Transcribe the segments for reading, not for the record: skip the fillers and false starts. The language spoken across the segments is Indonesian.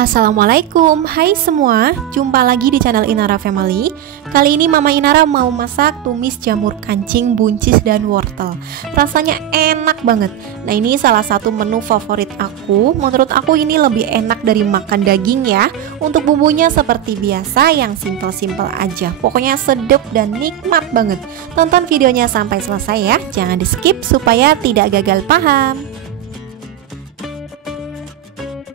Assalamualaikum, hai semua, jumpa lagi di channel Inara Family. Kali ini Mama Inara mau masak tumis jamur kancing, buncis, dan wortel. Rasanya enak banget. Nah, ini salah satu menu favorit aku. Menurut aku ini lebih enak dari makan daging ya. Untuk bumbunya seperti biasa, yang simple-simple aja. Pokoknya sedap dan nikmat banget. Tonton videonya sampai selesai ya, jangan di skip supaya tidak gagal paham.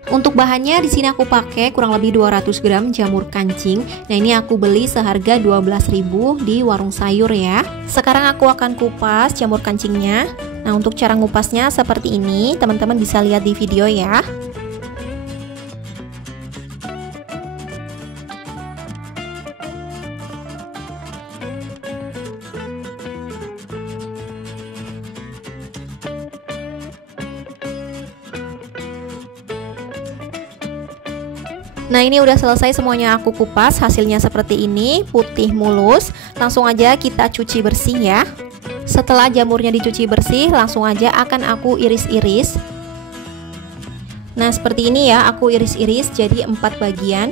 Untuk bahannya di sini aku pakai kurang lebih 200 gram jamur kancing. Nah, ini aku beli seharga 12.000 di warung sayur ya. Sekarang aku akan kupas jamur kancingnya. Nah, untuk cara ngupasnya seperti ini, teman-teman bisa lihat di video ya. Nah, ini udah selesai semuanya aku kupas, hasilnya seperti ini, putih mulus. Langsung aja kita cuci bersih ya. Setelah jamurnya dicuci bersih, langsung aja akan aku iris-iris. Nah, seperti ini ya, aku iris-iris jadi 4 bagian.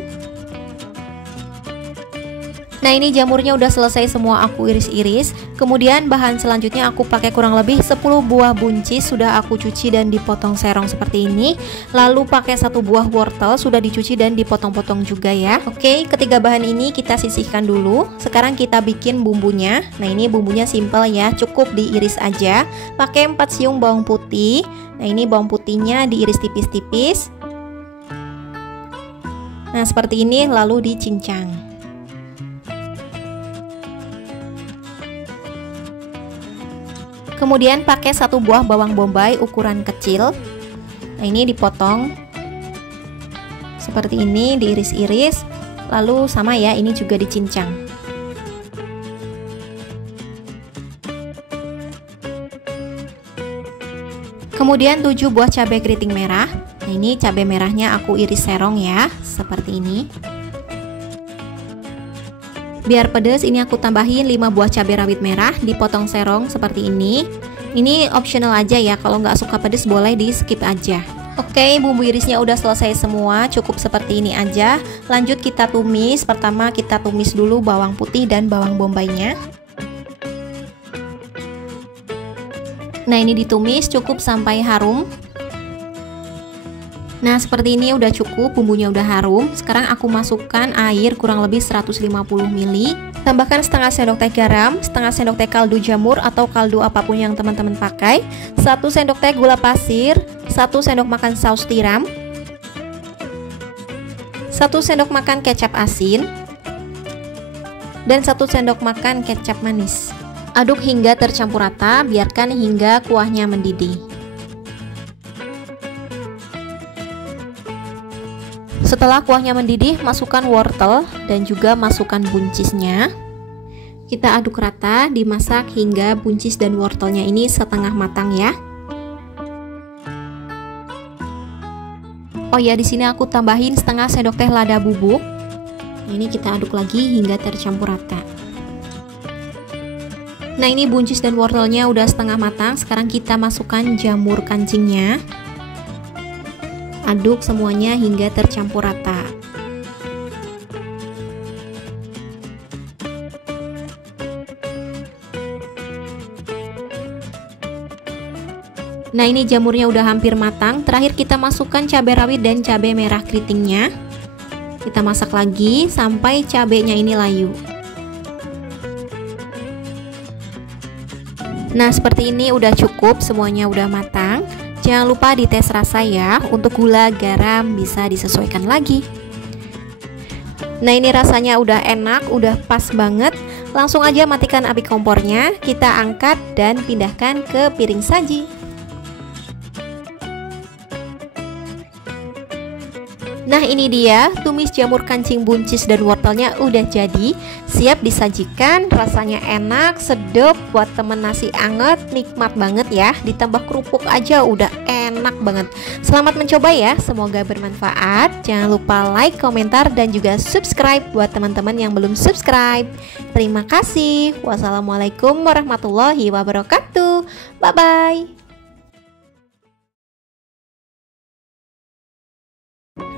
Nah, ini jamurnya udah selesai semua aku iris-iris. Kemudian bahan selanjutnya aku pakai kurang lebih 10 buah buncis, sudah aku cuci dan dipotong serong seperti ini. Lalu pakai 1 buah wortel, sudah dicuci dan dipotong-potong juga ya. Oke, ketiga bahan ini kita sisihkan dulu. Sekarang kita bikin bumbunya. Nah, ini bumbunya simple ya, cukup diiris aja. Pakai 4 siung bawang putih. Nah, ini bawang putihnya diiris tipis-tipis. Nah, seperti ini lalu dicincang. Kemudian pakai 1 buah bawang bombay ukuran kecil. Nah, ini dipotong seperti ini, diiris-iris. Lalu sama ya, ini juga dicincang. Kemudian 7 buah cabai keriting merah. Nah, ini cabai merahnya aku iris serong ya, seperti ini. Biar pedas, ini aku tambahin 5 buah cabai rawit merah, dipotong serong seperti ini. Ini optional aja ya, kalau nggak suka pedas boleh di skip aja. Oke, bumbu irisnya udah selesai semua, cukup seperti ini aja. Lanjut kita tumis. Pertama kita tumis dulu bawang putih dan bawang bombaynya. Nah, ini ditumis cukup sampai harum. Nah, seperti ini udah cukup, bumbunya udah harum. Sekarang aku masukkan air kurang lebih 150 ml. Tambahkan setengah sendok teh garam, setengah sendok teh kaldu jamur atau kaldu apapun yang teman-teman pakai, 1 sendok teh gula pasir, 1 sendok makan saus tiram, 1 sendok makan kecap asin, dan 1 sendok makan kecap manis. Aduk hingga tercampur rata, biarkan hingga kuahnya mendidih. Setelah kuahnya mendidih, masukkan wortel dan juga masukkan buncisnya. Kita aduk rata, dimasak hingga buncis dan wortelnya ini setengah matang ya. Oh ya, di sini aku tambahin setengah sendok teh lada bubuk. Ini kita aduk lagi hingga tercampur rata. Nah, ini buncis dan wortelnya udah setengah matang. Sekarang kita masukkan jamur kancingnya. Aduk semuanya hingga tercampur rata. Nah, ini jamurnya udah hampir matang. Terakhir kita masukkan cabai rawit dan cabai merah keritingnya. Kita masak lagi sampai cabainya ini layu. Nah, seperti ini udah cukup, semuanya udah matang. Jangan lupa dites rasa ya, untuk gula, garam bisa disesuaikan lagi. Nah, ini rasanya udah enak, udah pas banget. Langsung aja matikan api kompornya, kita angkat dan pindahkan ke piring saji. Nah, ini dia tumis jamur kancing, buncis, dan wortelnya udah jadi, siap disajikan. Rasanya enak, sedap, buat temen nasi anget, nikmat banget ya. Ditambah kerupuk aja udah enak banget. Selamat mencoba ya, semoga bermanfaat. Jangan lupa like, komentar, dan juga subscribe buat teman-teman yang belum subscribe. Terima kasih. Wassalamualaikum warahmatullahi wabarakatuh. Bye-bye.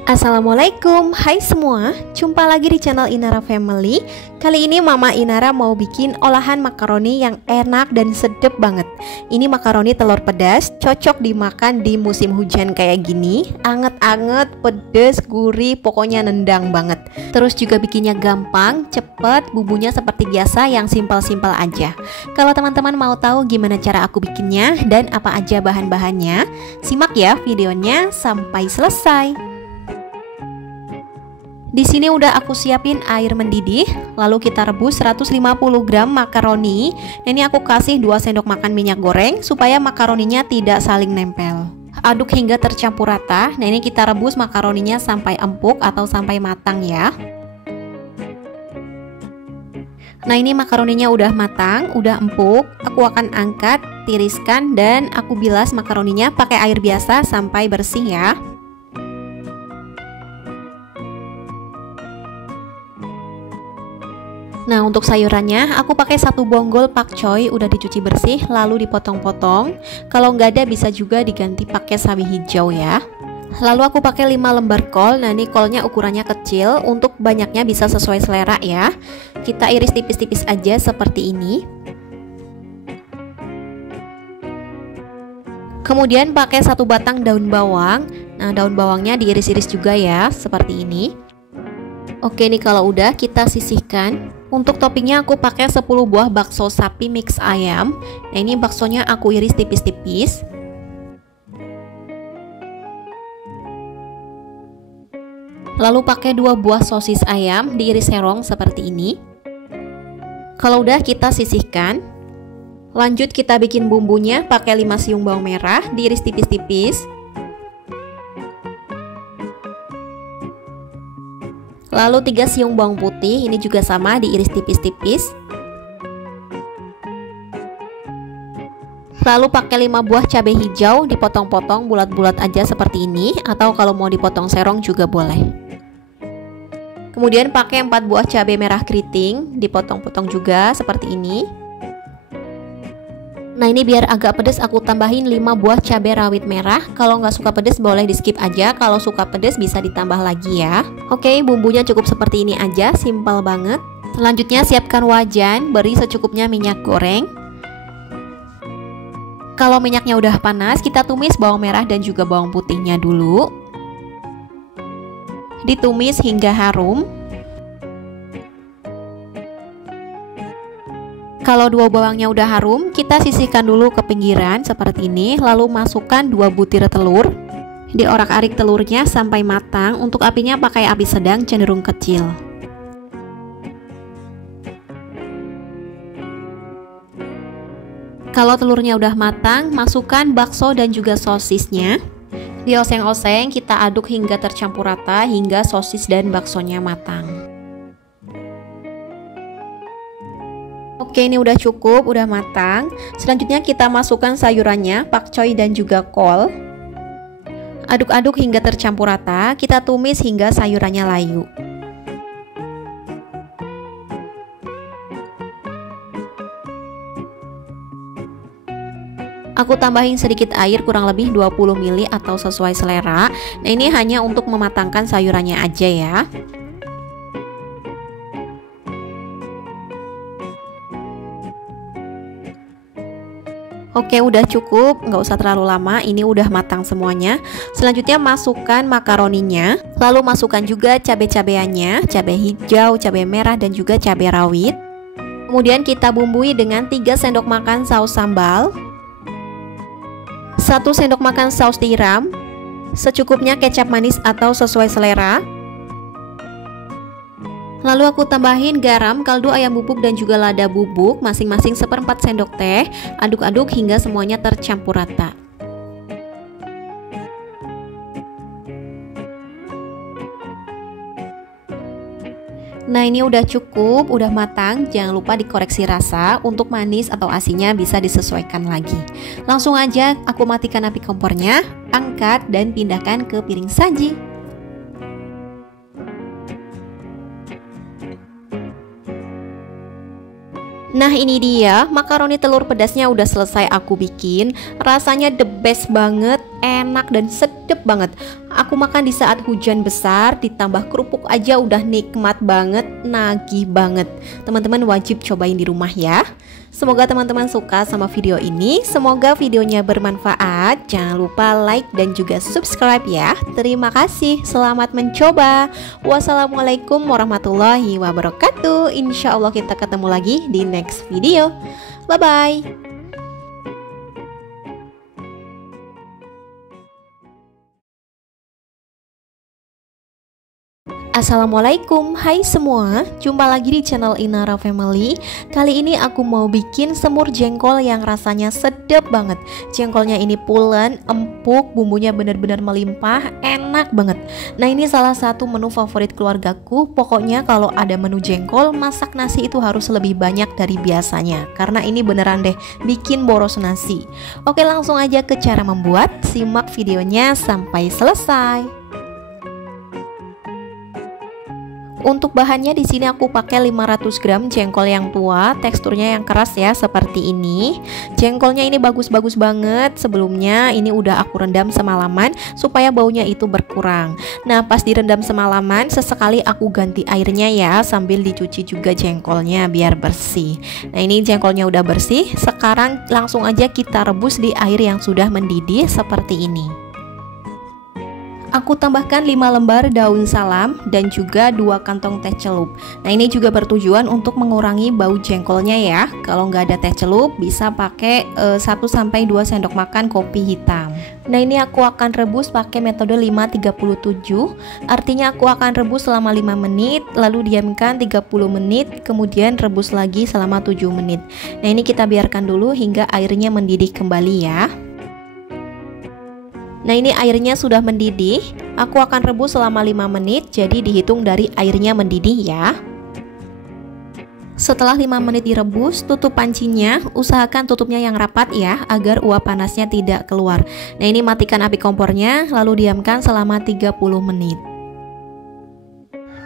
Assalamualaikum, hai semua, jumpa lagi di channel Inara Family. Kali ini Mama Inara mau bikin olahan makaroni yang enak dan sedep banget. Ini makaroni telur pedas, cocok dimakan di musim hujan kayak gini. Anget-anget, pedes, gurih, pokoknya nendang banget. Terus juga bikinnya gampang, cepet, bumbunya seperti biasa yang simpel-simpel aja. Kalau teman-teman mau tahu gimana cara aku bikinnya dan apa aja bahan-bahannya, simak ya videonya sampai selesai. Di sini udah aku siapin air mendidih, lalu kita rebus 150 gram makaroni. Nah, ini aku kasih 2 sendok makan minyak goreng supaya makaroninya tidak saling nempel. Aduk hingga tercampur rata. Nah, ini kita rebus makaroninya sampai empuk atau sampai matang ya. Nah, ini makaroninya udah matang, udah empuk. Aku akan angkat, tiriskan, dan aku bilas makaroninya pakai air biasa sampai bersih ya. Nah, untuk sayurannya aku pakai 1 bonggol pakcoy udah dicuci bersih lalu dipotong-potong. Kalau nggak ada bisa juga diganti pakai sawi hijau ya. Lalu aku pakai 5 lembar kol. Nah, ini kolnya ukurannya kecil, untuk banyaknya bisa sesuai selera ya. Kita iris tipis-tipis aja seperti ini. Kemudian pakai 1 batang daun bawang. Nah, daun bawangnya diiris-iris juga ya, seperti ini. Oke nih, kalau udah kita sisihkan. Untuk toppingnya aku pakai 10 buah bakso sapi mix ayam. Nah, ini baksonya aku iris tipis-tipis. Lalu pakai 2 buah sosis ayam diiris serong seperti ini. Kalau udah kita sisihkan. Lanjut kita bikin bumbunya, pakai 5 siung bawang merah diiris tipis-tipis. Lalu 3 siung bawang putih, ini juga sama diiris tipis-tipis. Lalu pakai 5 buah cabai hijau, dipotong-potong bulat-bulat aja seperti ini, atau kalau mau dipotong serong juga boleh. Kemudian pakai 4 buah cabai merah keriting, dipotong-potong juga seperti ini. Nah, ini biar agak pedas aku tambahin 5 buah cabai rawit merah. Kalau nggak suka pedas boleh di skip aja. Kalau suka pedas bisa ditambah lagi ya. Oke, bumbunya cukup seperti ini aja, simpel banget. Selanjutnya siapkan wajan, beri secukupnya minyak goreng. Kalau minyaknya udah panas, kita tumis bawang merah dan juga bawang putihnya dulu. Ditumis hingga harum. Kalau 2 bawangnya udah harum, kita sisihkan dulu ke pinggiran seperti ini. Lalu masukkan 2 butir telur. Diorak-arik telurnya sampai matang. Untuk apinya pakai api sedang cenderung kecil. Kalau telurnya udah matang, masukkan bakso dan juga sosisnya. Dioseng-oseng, kita aduk hingga tercampur rata hingga sosis dan baksonya matang. Oke, ini udah cukup, udah matang. Selanjutnya kita masukkan sayurannya, pakcoy dan juga kol. Aduk-aduk hingga tercampur rata, kita tumis hingga sayurannya layu. Aku tambahin sedikit air, kurang lebih 20 ml atau sesuai selera. Nah, ini hanya untuk mematangkan sayurannya aja ya. Oke, udah cukup, nggak usah terlalu lama, ini udah matang semuanya. Selanjutnya masukkan makaroninya, lalu masukkan juga cabai-cabeannya, cabai hijau, cabai merah, dan juga cabai rawit. Kemudian kita bumbui dengan 3 sendok makan saus sambal, 1 sendok makan saus tiram, secukupnya kecap manis atau sesuai selera. Lalu aku tambahin garam, kaldu ayam bubuk dan juga lada bubuk masing-masing 1/4 sendok teh. Aduk-aduk hingga semuanya tercampur rata. Nah, ini udah cukup, udah matang. Jangan lupa dikoreksi rasa, untuk manis atau asinnya bisa disesuaikan lagi. Langsung aja aku matikan api kompornya, angkat dan pindahkan ke piring saji. Nah ini dia makaroni telur pedasnya udah selesai aku bikin. Rasanya the best banget, enak dan sedep banget. Aku makan di saat hujan besar, ditambah kerupuk aja udah nikmat banget, nagih banget. Teman-teman wajib cobain di rumah ya. Semoga teman-teman suka sama video ini. Semoga videonya bermanfaat. Jangan lupa like dan juga subscribe ya. Terima kasih, selamat mencoba. Wassalamualaikum warahmatullahi wabarakatuh. Insya Allah kita ketemu lagi di next video. Bye bye. Assalamualaikum, hai semua, jumpa lagi di channel Inara Family. Kali ini aku mau bikin semur jengkol yang rasanya sedap banget. Jengkolnya ini pulen, empuk, bumbunya benar-benar melimpah, enak banget. Nah ini salah satu menu favorit keluargaku. Pokoknya kalau ada menu jengkol, masak nasi itu harus lebih banyak dari biasanya. Karena ini beneran deh, bikin boros nasi. Oke langsung aja ke cara membuat, simak videonya sampai selesai. Untuk bahannya di sini aku pakai 500 gram jengkol yang tua, teksturnya yang keras ya seperti ini. Jengkolnya ini bagus-bagus banget. Sebelumnya ini udah aku rendam semalaman supaya baunya itu berkurang. Nah, pas direndam semalaman, sesekali aku ganti airnya ya sambil dicuci juga jengkolnya biar bersih. Nah, ini jengkolnya udah bersih. Sekarang langsung aja kita rebus di air yang sudah mendidih seperti ini. Aku tambahkan 5 lembar daun salam dan juga 2 kantong teh celup. Nah ini juga bertujuan untuk mengurangi bau jengkolnya ya. Kalau nggak ada teh celup bisa pakai 1-2 sendok makan kopi hitam. Nah ini aku akan rebus pakai metode 5-37. Artinya aku akan rebus selama 5 menit, lalu diamkan 30 menit, kemudian rebus lagi selama 7 menit. Nah ini kita biarkan dulu hingga airnya mendidih kembali ya. Nah ini airnya sudah mendidih. Aku akan rebus selama 5 menit. Jadi dihitung dari airnya mendidih ya. Setelah 5 menit direbus, tutup pancinya. Usahakan tutupnya yang rapat ya, agar uap panasnya tidak keluar. Nah ini matikan api kompornya, lalu diamkan selama 30 menit.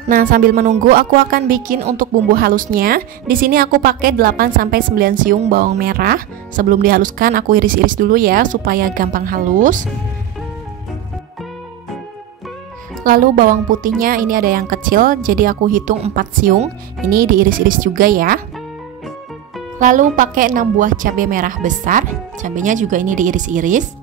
Nah, sambil menunggu aku akan bikin untuk bumbu halusnya. Di sini aku pakai 8-9 siung bawang merah. Sebelum dihaluskan aku iris-iris dulu ya supaya gampang halus. Lalu bawang putihnya ini ada yang kecil, jadi aku hitung 4 siung. Ini diiris-iris juga ya. Lalu pakai 6 buah cabai merah besar. Cabainya juga ini diiris-iris.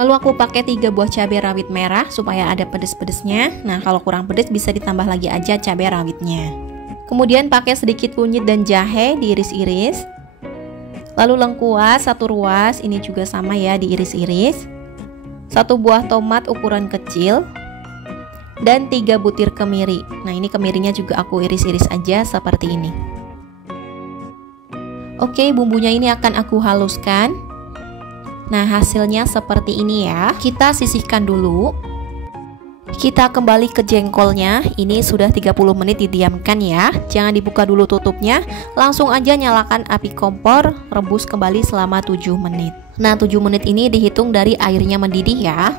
Lalu aku pakai 3 buah cabai rawit merah supaya ada pedes-pedesnya. Nah, kalau kurang pedes bisa ditambah lagi aja cabai rawitnya. Kemudian pakai sedikit kunyit dan jahe diiris-iris. Lalu lengkuas 1 ruas, ini juga sama ya diiris-iris. 1 buah tomat ukuran kecil dan 3 butir kemiri. Nah ini kemirinya juga aku iris-iris aja seperti ini. Oke, bumbunya ini akan aku haluskan. Nah hasilnya seperti ini ya. Kita sisihkan dulu. Kita kembali ke jengkolnya. Ini sudah 30 menit didiamkan ya. Jangan dibuka dulu tutupnya. Langsung aja nyalakan api kompor. Rebus kembali selama 7 menit. Nah 7 menit ini dihitung dari airnya mendidih ya.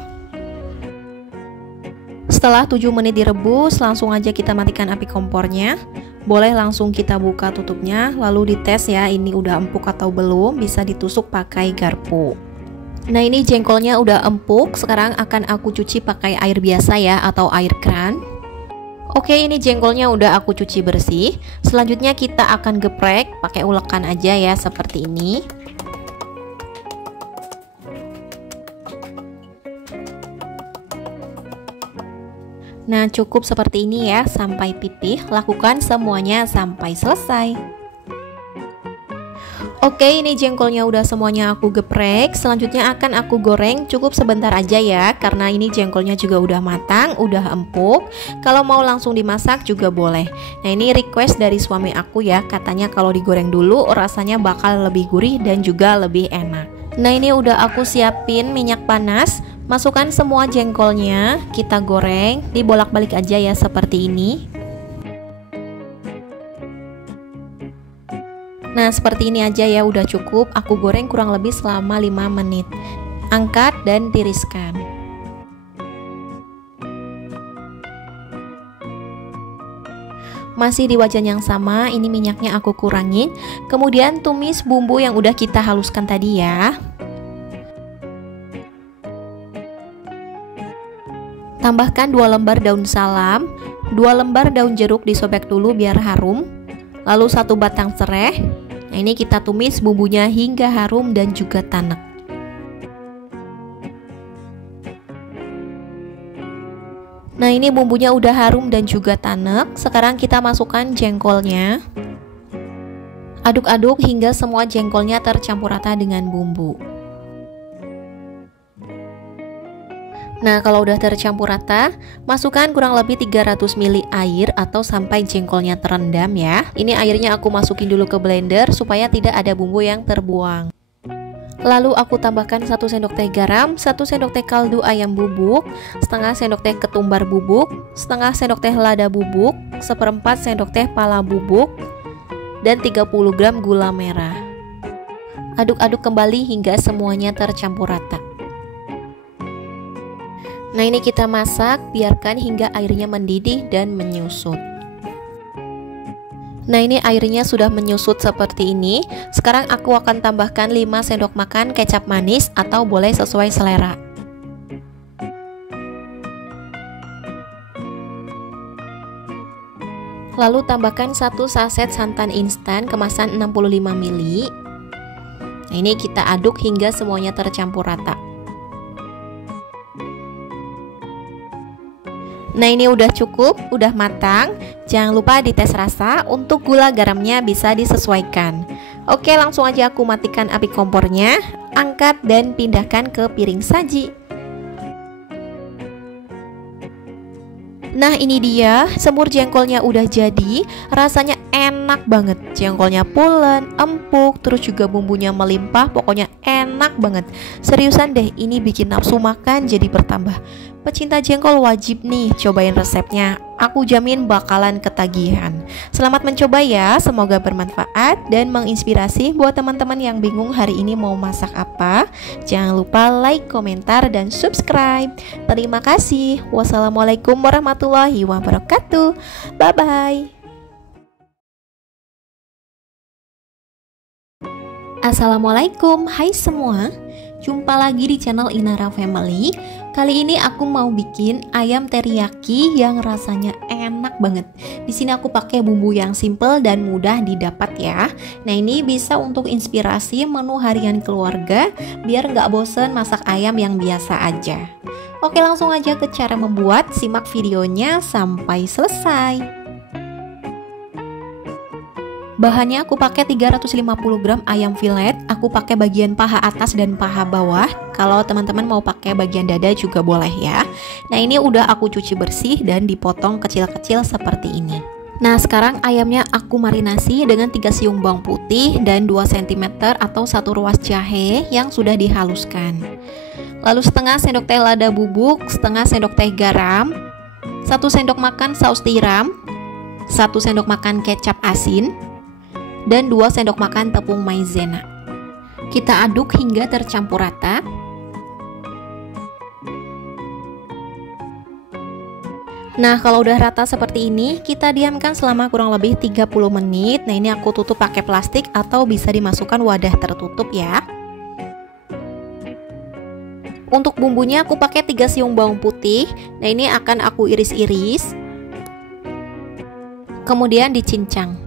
Setelah 7 menit direbus, langsung aja kita matikan api kompornya. Boleh langsung kita buka tutupnya, lalu dites ya ini udah empuk atau belum. Bisa ditusuk pakai garpu. Nah ini jengkolnya udah empuk. Sekarang akan aku cuci pakai air biasa ya, atau air kran. Oke, ini jengkolnya udah aku cuci bersih. Selanjutnya kita akan geprek pakai ulekan aja ya, seperti ini. Nah cukup seperti ini ya sampai pipih. Lakukan semuanya sampai selesai. Oke, ini jengkolnya udah semuanya aku geprek. Selanjutnya akan aku goreng cukup sebentar aja ya, karena ini jengkolnya juga udah matang, udah empuk. Kalau mau langsung dimasak juga boleh. Nah ini request dari suami aku ya, katanya kalau digoreng dulu rasanya bakal lebih gurih dan juga lebih enak. Nah ini udah aku siapin minyak panas. Masukkan semua jengkolnya, kita goreng, dibolak-balik aja ya seperti ini. Nah seperti ini aja ya, udah cukup. Aku goreng kurang lebih selama 5 menit. Angkat dan tiriskan. Masih di wajan yang sama, ini minyaknya aku kurangin. Kemudian tumis bumbu yang udah kita haluskan tadi ya. Tambahkan 2 lembar daun salam, 2 lembar daun jeruk disobek dulu biar harum. Lalu 1 batang serai. Nah, ini kita tumis bumbunya hingga harum dan juga tanek. Nah, ini bumbunya udah harum dan juga tanek. Sekarang kita masukkan jengkolnya. Aduk-aduk hingga semua jengkolnya tercampur rata dengan bumbu. Nah, kalau udah tercampur rata, masukkan kurang lebih 300 ml air atau sampai jengkolnya terendam ya. Ini airnya aku masukin dulu ke blender supaya tidak ada bumbu yang terbuang. Lalu aku tambahkan 1 sendok teh garam, 1 sendok teh kaldu ayam bubuk, setengah sendok teh ketumbar bubuk, setengah sendok teh lada bubuk, 1/4 sendok teh pala bubuk, dan 30 gram gula merah. Aduk-aduk kembali hingga semuanya tercampur rata. Nah, ini kita masak, biarkan hingga airnya mendidih dan menyusut. Nah, ini airnya sudah menyusut seperti ini. Sekarang aku akan tambahkan 5 sendok makan kecap manis atau boleh sesuai selera. Lalu tambahkan 1 saset santan instan kemasan 65 ml. Nah, ini kita aduk hingga semuanya tercampur rata. Nah, ini udah cukup, udah matang. Jangan lupa dites rasa, untuk gula garamnya bisa disesuaikan. Oke, langsung aja aku matikan api kompornya, angkat dan pindahkan ke piring saji. Nah, ini dia, semur jengkolnya udah jadi, rasanya enak banget. Jengkolnya pulen, empuk, terus juga bumbunya melimpah, pokoknya enak banget. Seriusan deh, ini bikin nafsu makan jadi bertambah. Pecinta jengkol wajib nih cobain resepnya. Aku jamin bakalan ketagihan. Selamat mencoba ya, semoga bermanfaat dan menginspirasi buat teman-teman yang bingung hari ini mau masak apa. Jangan lupa like, komentar, dan subscribe. Terima kasih. Wassalamualaikum warahmatullahi wabarakatuh. Bye-bye. Assalamualaikum, hai semua. Jumpa lagi di channel Inara Family. Kali ini aku mau bikin ayam teriyaki yang rasanya enak banget. Di sini aku pakai bumbu yang simple dan mudah didapat ya. Nah, ini bisa untuk inspirasi menu harian keluarga biar nggak bosen masak ayam yang biasa aja. Oke, langsung aja ke cara membuat. Simak videonya sampai selesai. Bahannya aku pakai 350 gram ayam filet. Aku pakai bagian paha atas dan paha bawah. Kalau teman-teman mau pakai bagian dada juga boleh ya. Nah, ini udah aku cuci bersih dan dipotong kecil-kecil seperti ini. Nah, sekarang ayamnya aku marinasi dengan 3 siung bawang putih dan 2 cm atau 1 ruas jahe yang sudah dihaluskan. Lalu setengah sendok teh lada bubuk, setengah sendok teh garam, 1 sendok makan saus tiram, 1 sendok makan kecap asin, dan 2 sendok makan tepung maizena. Kita aduk hingga tercampur rata. Nah, kalau udah rata seperti ini, kita diamkan selama kurang lebih 30 menit. Nah, ini aku tutup pakai plastik atau bisa dimasukkan wadah tertutup ya. Untuk bumbunya aku pakai 3 siung bawang putih. Nah, ini akan aku iris-iris. Kemudian dicincang.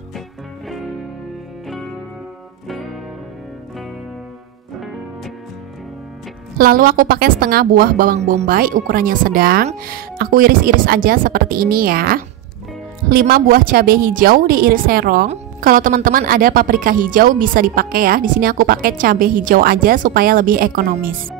Lalu aku pakai setengah buah bawang bombay, ukurannya sedang. Aku iris-iris aja seperti ini ya. 5 buah cabai hijau diiris serong. Kalau teman-teman ada paprika hijau bisa dipakai ya. Di sini aku pakai cabai hijau aja supaya lebih ekonomis.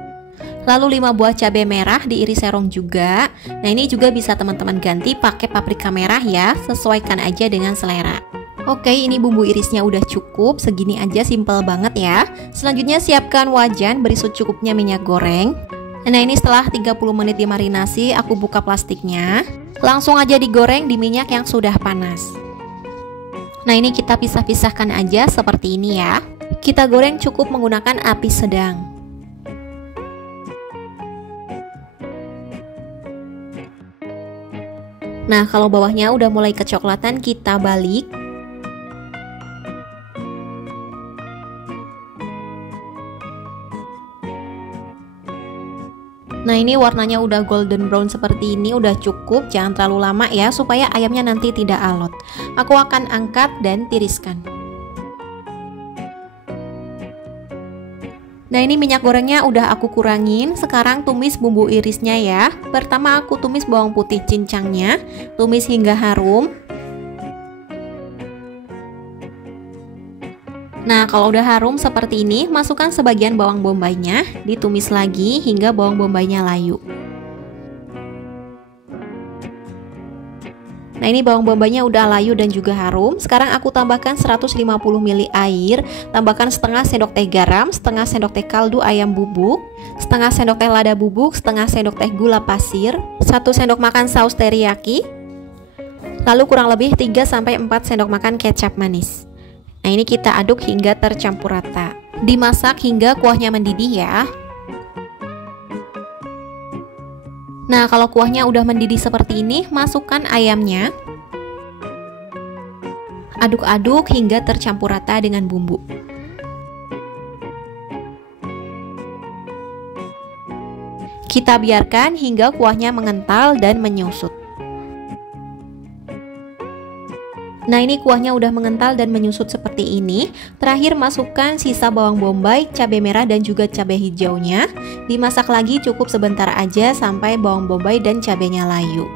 Lalu 5 buah cabai merah diiris serong juga. Nah, ini juga bisa teman-teman ganti pakai paprika merah ya. Sesuaikan aja dengan selera. Oke, ini bumbu irisnya udah cukup, segini aja, simple banget ya. Selanjutnya siapkan wajan, beri secukupnya minyak goreng. Nah, ini setelah 30 menit dimarinasi, aku buka plastiknya. Langsung aja digoreng di minyak yang sudah panas. Nah, ini kita pisah-pisahkan aja seperti ini ya. Kita goreng cukup menggunakan api sedang. Nah, kalau bawahnya udah mulai kecoklatan, kita balik. Nah, ini warnanya udah golden brown seperti ini, udah cukup, jangan terlalu lama ya, supaya ayamnya nanti tidak alot. Aku akan angkat dan tiriskan. Nah, ini minyak gorengnya udah aku kurangin. Sekarang tumis bumbu irisnya ya. Pertama aku tumis bawang putih cincangnya, tumis hingga harum. Nah, kalau udah harum seperti ini, masukkan sebagian bawang bombaynya, ditumis lagi hingga bawang bombaynya layu. Nah, ini bawang bombaynya udah layu dan juga harum. Sekarang aku tambahkan 150 ml air, tambahkan setengah sendok teh garam, setengah sendok teh kaldu ayam bubuk, setengah sendok teh lada bubuk, setengah sendok teh gula pasir, 1 sendok makan saus teriyaki, lalu kurang lebih 3-4 sendok makan kecap manis. Nah, ini kita aduk hingga tercampur rata. Dimasak hingga kuahnya mendidih ya. Nah, kalau kuahnya udah mendidih seperti ini, masukkan ayamnya. Aduk-aduk hingga tercampur rata dengan bumbu. Kita biarkan hingga kuahnya mengental dan menyusut. Nah, ini kuahnya udah mengental dan menyusut seperti ini. Terakhir masukkan sisa bawang bombay, cabai merah dan juga cabai hijaunya. Dimasak lagi cukup sebentar aja sampai bawang bombay dan cabainya layu.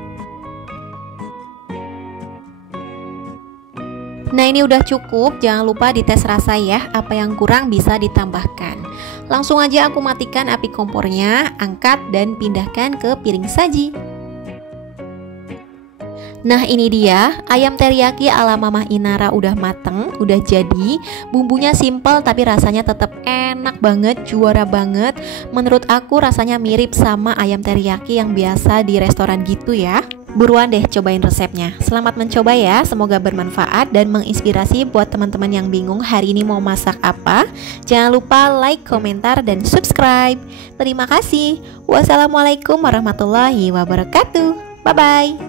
Nah, ini udah cukup, jangan lupa dites rasa ya, apa yang kurang bisa ditambahkan. Langsung aja aku matikan api kompornya, angkat dan pindahkan ke piring saji. Nah, ini dia ayam teriyaki ala Mama Inara udah mateng, udah jadi. Bumbunya simple tapi rasanya tetap enak banget, juara banget. Menurut aku rasanya mirip sama ayam teriyaki yang biasa di restoran gitu ya. Buruan deh cobain resepnya. Selamat mencoba ya, semoga bermanfaat dan menginspirasi buat teman-teman yang bingung hari ini mau masak apa. Jangan lupa like, komentar, dan subscribe. Terima kasih. Wassalamualaikum warahmatullahi wabarakatuh. Bye-bye.